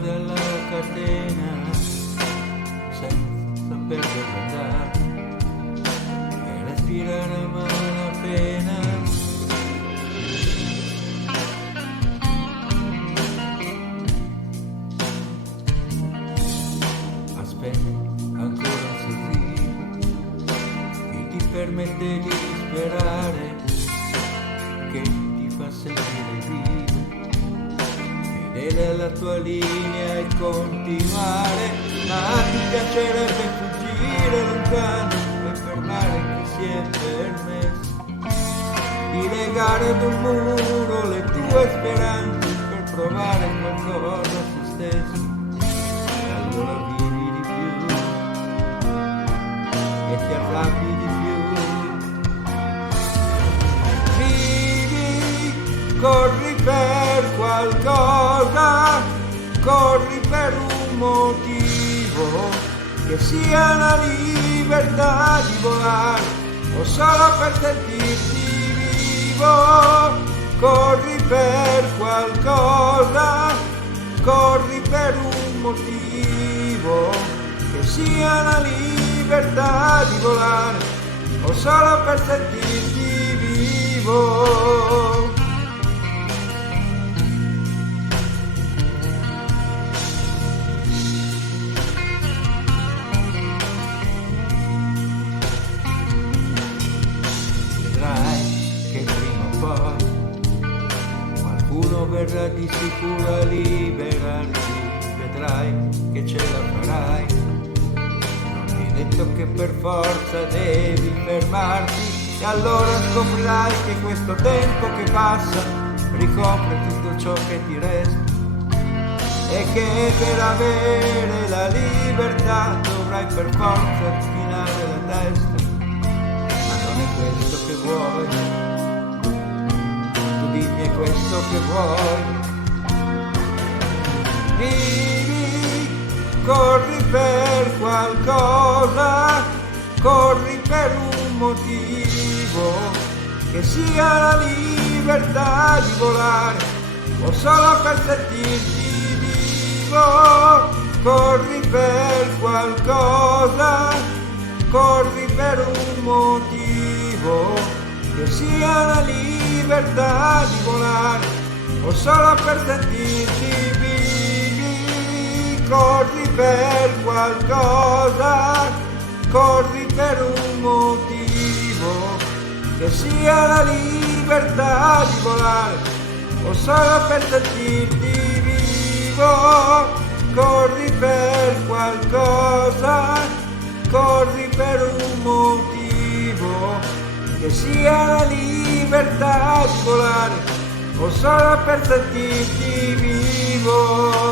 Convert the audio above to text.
dalla catena senza perdere l'età e respirare a malapena. Aspetta ancora un sorriso che ti permette di sperare, che ti fa sentire vivo, fedele alla tua linea e continuare. Ma ti piacerebbe fuggire lontano e fermare chi si è permesso di legare ad un muro le tue speranze per provare qualcosa a se stesso. E allora vivi di più e ti arrabbi di più. Vivi, corri per qualcosa, corri per un motivo, che sia la libertà di volare o solo per sentirti vivo. Corri per qualcosa, corri per un motivo, che sia la libertà di volare o solo per sentirti vivo. Qualcuno verrà di sicuro a liberarti, vedrai che ce la farai. Non è detto che per forza devi fermarti, e allora scoprirai che questo tempo che passa ricopre tutto ciò che ti resta, e che per avere la libertà dovrai per forza chinare la testa. Ma non è questo che vuoi, dimmi è questo che vuoi. Vivi, corri per qualcosa, corri per un motivo, che sia la libertà di volare o solo per sentirti vivo. Corri per qualcosa, corri per un motivo, che sia la libertà di volare o solo per sentirti vivi. Corri per qualcosa, corri per un motivo, che sia la libertà di volare o solo per sentirti vivo. Corri per qualcosa, corri per un motivo, che sia la libertà di volare o solo per sentirti vivo.